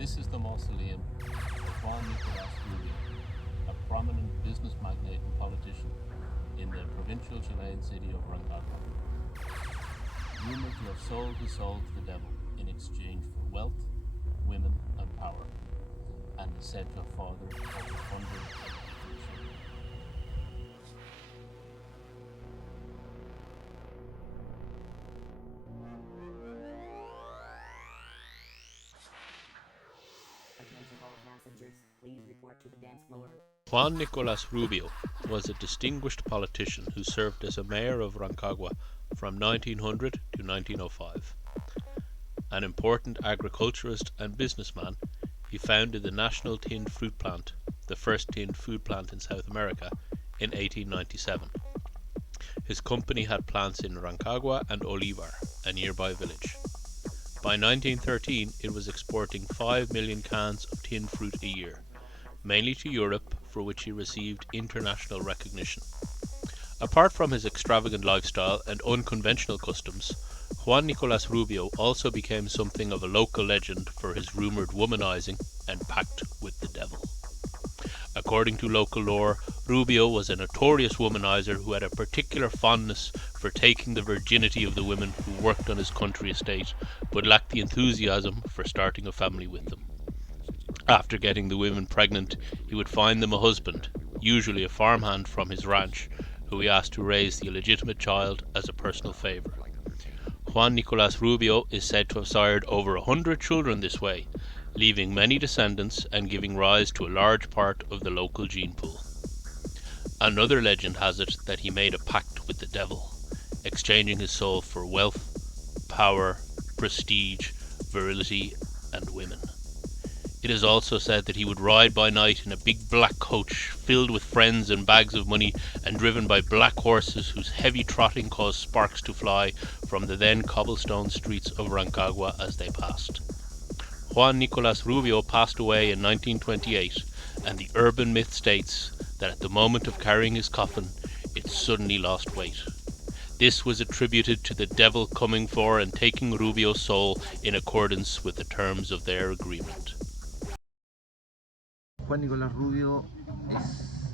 This is the mausoleum of Juan Nicolás Rubio, a prominent business magnate and politician in the provincial Chilean city of Rancagua. Rumored to have sold his soul to the devil in exchange for wealth, women, and power, and is said to have fathered over 100 children. Juan Nicolás Rubio was a distinguished politician who served as a mayor of Rancagua from 1900 to 1905. An important agriculturist and businessman, he founded the National Tinned Fruit Plant, the first tinned food plant in South America, in 1897. His company had plants in Rancagua and Olivar, a nearby village. By 1913, it was exporting 5 million cans of tinned fruit a year, mainly to Europe, for which he received international recognition. Apart from his extravagant lifestyle and unconventional customs, Juan Nicolás Rubio also became something of a local legend for his rumored womanizing and pact with the devil. According to local lore, Rubio was a notorious womanizer who had a particular fondness for taking the virginity of the women who worked on his country estate, but lacked the enthusiasm for starting a family with them. After getting the women pregnant, he would find them a husband, usually a farmhand from his ranch, who he asked to raise the illegitimate child as a personal favor. Juan Nicolás Rubio is said to have sired over 100 children this way, leaving many descendants and giving rise to a large part of the local gene pool. Another legend has it that he made a pact with the devil, exchanging his soul for wealth, power, prestige, virility, and women. It is also said that he would ride by night in a big black coach filled with friends and bags of money and driven by black horses whose heavy trotting caused sparks to fly from the then cobblestone streets of Rancagua as they passed. Juan Nicolás Rubio passed away in 1928, and the urban myth states that at the moment of carrying his coffin, it suddenly lost weight. This was attributed to the devil coming for and taking Rubio's soul in accordance with the terms of their agreement. Juan Nicolás Rubio es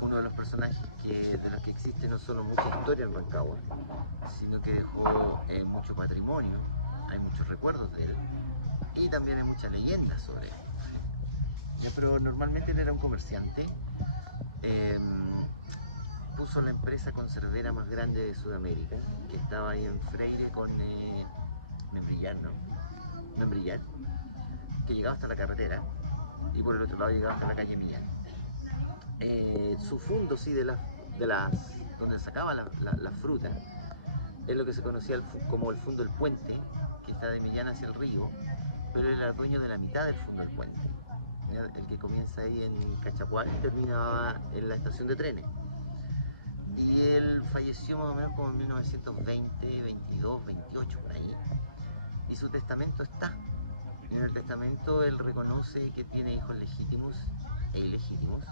uno de los personajes de los que existe no solo mucha historia en Rancagua, sino que dejó mucho patrimonio, hay muchos recuerdos de él y también hay muchas leyendas sobre él. Pero normalmente él era un comerciante, puso la empresa conservera más grande de Sudamérica, que estaba ahí en Freire con Membrillar, ¿no? Membrillar, que llegaba hasta la carretera. Y por el otro lado llegaba hasta la calle Millán. Su fondo, sí, donde sacaba la fruta, es lo que se conocía como el fondo del puente, que está de Millán hacia el río, pero él era dueño de la mitad del fondo del puente, el que comienza ahí en Cachapual y terminaba en la estación de trenes. Y él falleció más o menos como en 1920, 22, 28 por ahí, y su testamento está. En el testamento él reconoce que tiene hijos legítimos e ilegítimos,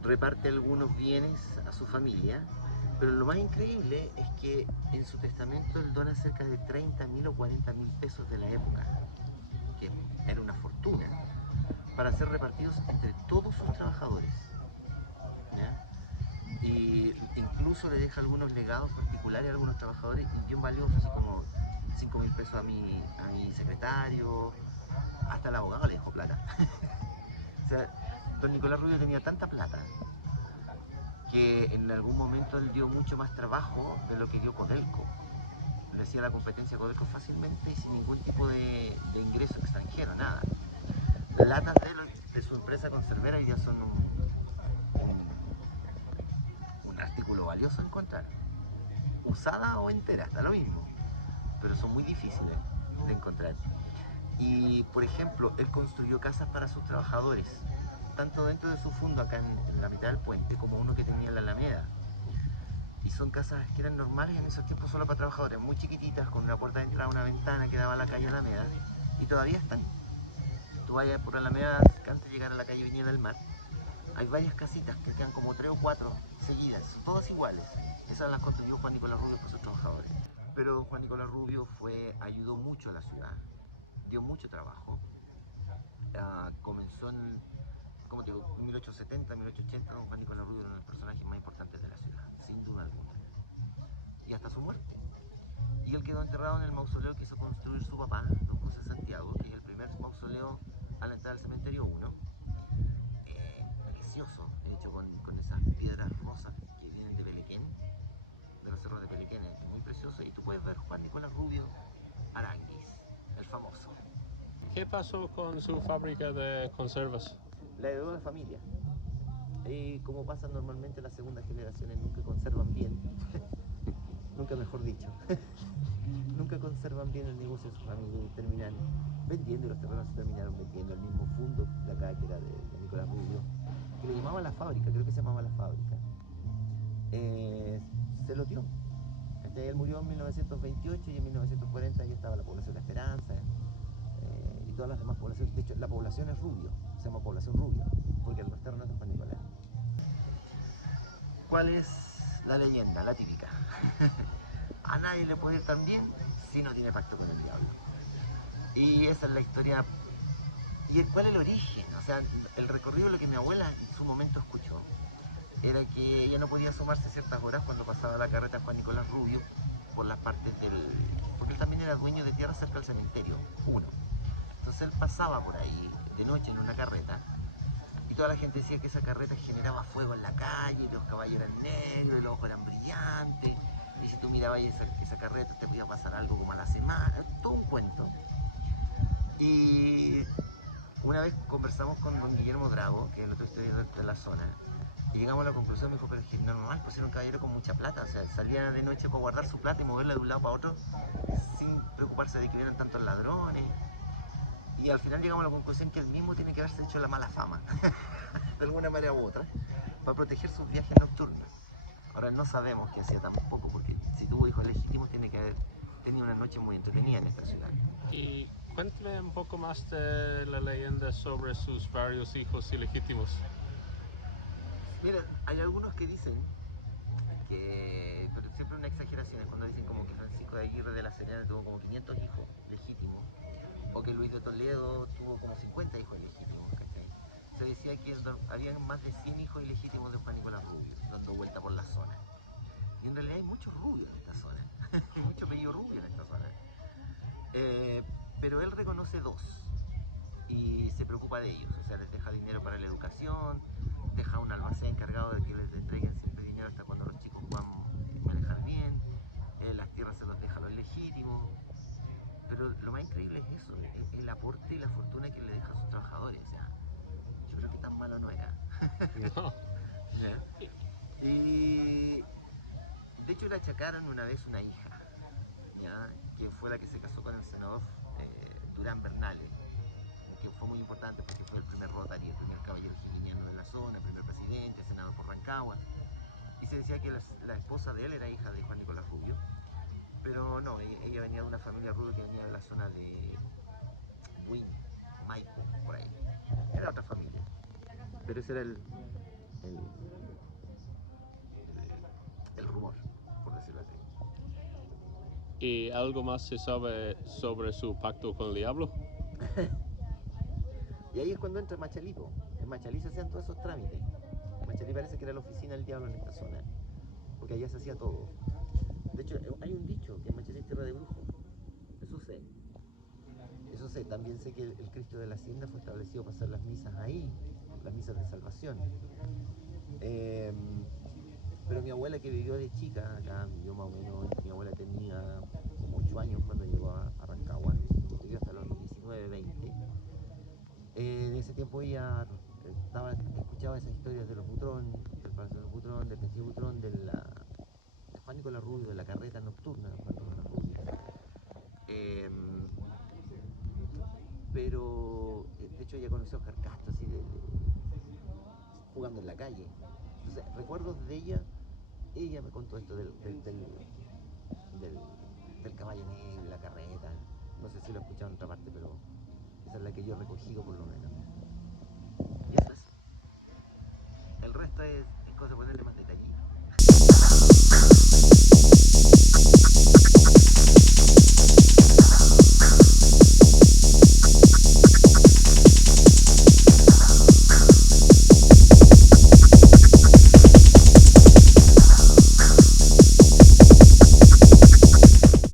reparte algunos bienes a su familia, pero lo más increíble es que en su testamento él dona cerca de 30.000 o 40.000 pesos de la época, que era una fortuna, para ser repartidos entre todos sus trabajadores, ¿ya? Y incluso le deja algunos legados particulares a algunos trabajadores y bien valiosos, así como 5.000 pesos a mi secretario, hasta el abogado le dejó plata. O sea, don Nicolás Rubio tenía tanta plata que en algún momento él dio mucho más trabajo de lo que dio Codelco. Le hacía la competencia a Codelco fácilmente y sin ningún tipo de ingreso extranjero, nada. Latas de su empresa conservera ya son un artículo valioso encontrar. Usada o entera, está lo mismo, pero son muy difíciles de encontrar. Y por ejemplo, él construyó casas para sus trabajadores, tanto dentro de su fondo acá en la mitad del puente, como uno que tenía en la Alameda. Y son casas que eran normales en esos tiempos solo para trabajadores, muy chiquititas, con una puerta de entrada, una ventana que daba a la calle Alameda, y todavía están. Tú vayas por Alameda, antes de llegar a la calle Viña del Mar, hay varias casitas que quedan como 3 o 4 seguidas, todas iguales. Esas las construyó Juan Nicolás Rubio para sus trabajadores. Pero Juan Nicolás Rubio ayudó mucho a la ciudad. dio mucho trabajo. Comenzó en, como te digo, 1870, 1880, don Juan Nicolás Rubio era uno de los personajes más importantes de la ciudad, sin duda alguna. Y hasta su muerte. Y él quedó enterrado en el mausoleo que hizo construir su papá, don José Santiago, que es el primer mausoleo a la entrada del cementerio 1. Precioso, hecho con esas piedras rosas que vienen de Pelequén, de los cerros de Pelequén, es muy precioso. Y tú puedes ver Juan Nicolás Rubio Aranguis, el famoso. ¿Qué pasó con su fábrica de conservas? La heredó la familia. Y como pasa normalmente, las segundas generaciones nunca conservan bien, nunca mejor dicho, nunca conservan bien el negocio de su familia y terminan vendiendo, y los terrenos se terminaron vendiendo. El mismo fondo de acá, que era de Nicolás Rubio, que le llamaba La Fábrica, creo que se llamaba La Fábrica, se lo dio. Él murió en 1928 y en 1940 ya estaba la población La Esperanza, y todas las demás poblaciones. De hecho, la población es Rubio, se llama población Rubio, porque los terrenos de Juan Nicolás. ¿Cuál es la leyenda, la típica? A nadie le puede ir tan bien si no tiene pacto con el diablo. Y esa es la historia. ¿Y cuál es el origen? O sea, el recorrido, lo que mi abuela en su momento escuchó, era que ella no podía asomarse ciertas horas cuando pasaba la carreta Juan Nicolás Rubio por las partes del... porque él también era dueño de tierra cerca del cementerio 1. Entonces él pasaba por ahí de noche en una carreta, y toda la gente decía que esa carreta generaba fuego en la calle, y los caballos eran negros, y los ojos eran brillantes, y si tú mirabas esa carreta te podía pasar algo como a la semana, todo un cuento. Y una vez conversamos con don Guillermo Drago, que es el otro historiador de la zona, y llegamos a la conclusión. Me dijo, pero es que normal, pues era un caballero con mucha plata, o sea, salía de noche para guardar su plata y moverla de un lado para otro sin preocuparse de que vieran tantos ladrones. Y al final llegamos a la conclusión que él mismo tiene que haberse hecho la mala fama, de alguna manera u otra, para proteger sus viajes nocturnos. Ahora no sabemos qué hacía tampoco, porque si tuvo hijos legítimos tiene que haber tenido una noche muy entretenida en esta ciudad. Y cuéntame un poco más de la leyenda sobre sus varios hijos ilegítimos. Mira, hay algunos que dicen que, pero siempre una exageración, es cuando dicen como que Francisco de Aguirre de la Serena tuvo como 500 hijos legítimos, o que Luis de Toledo tuvo como 50 hijos ilegítimos, ¿cachai? Se decía que había más de 100 hijos ilegítimos de Juan Nicolás Rubio, dando vuelta por la zona. Y en realidad hay muchos rubios en esta zona, hay mucho apellido Rubio en esta zona. Pero él reconoce dos y se preocupa de ellos, o sea, les deja dinero para la educación, deja un almacén encargado de que les entreguen siempre dinero hasta cuando los chicos puedan manejar bien, las tierras se los deja a los legítimos. Pero lo más increíble es eso, el aporte y la fortuna que le deja a sus trabajadores. O sea, yo creo que tan malo no era. No. Y de hecho le achacaron una vez una hija, ¿ya? Que fue la que se casó con el senador Durán Bernales, que fue muy importante porque fue el primer Rotary, el primer caballero higieniano de la zona, el primer presidente, senador por Rancagua. Y se decía que la esposa de él era hija de Juan Nicolás Rubio, pero no, ella venía de una familia Rubio que venía de la zona de Buin, Maipo, por ahí. Era otra familia. Pero ese era el, el rumor, por decirlo así. ¿Y algo más se sabe sobre su pacto con el diablo? Y ahí es cuando entra Machalí, po. En Machalí se hacían todos esos trámites. Machalí parece que era la oficina del diablo en esta zona, porque allá se hacía todo. De hecho, hay un dicho, que en Machalí es tierra de brujos. Eso sé. Eso sé. También sé que el Cristo de la Hacienda fue establecido para hacer las misas ahí, las misas de salvación. Pero mi abuela, que vivió de chica acá, vivió más o menos, mi abuela tenía como 8 años cuando llegó a Rancagua, vivió hasta los 19, 20. En ese tiempo ella escuchaba esas historias de los Butrón, del Palacio de los Butrón, del Castillo Butrón, de Juan Nicolás Rubio, de la carreta nocturna de Juan Nicolás Rubio. Pero de hecho ella conoció a Oscar Castro así jugando en la calle. Entonces, recuerdos de ella me contó esto del caballo negro y la carreta. No sé si lo he escuchado en otra parte, pero esa es la que yo he recogido por lo menos. Y eso es. El resto es cosa de ponerle más detalle.